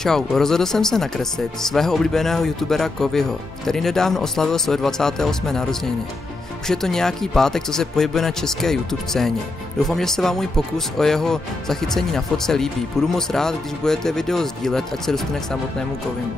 Čau, rozhodl jsem se nakreslit svého oblíbeného youtubera Kovyho, který nedávno oslavil své 28. narozeniny. Už je to nějaký pátek, co se pohybuje na české YouTube scéně. Doufám, že se vám můj pokus o jeho zachycení na fotce líbí. Budu moc rád, když budete video sdílet, ať se dostane k samotnému Kovymu.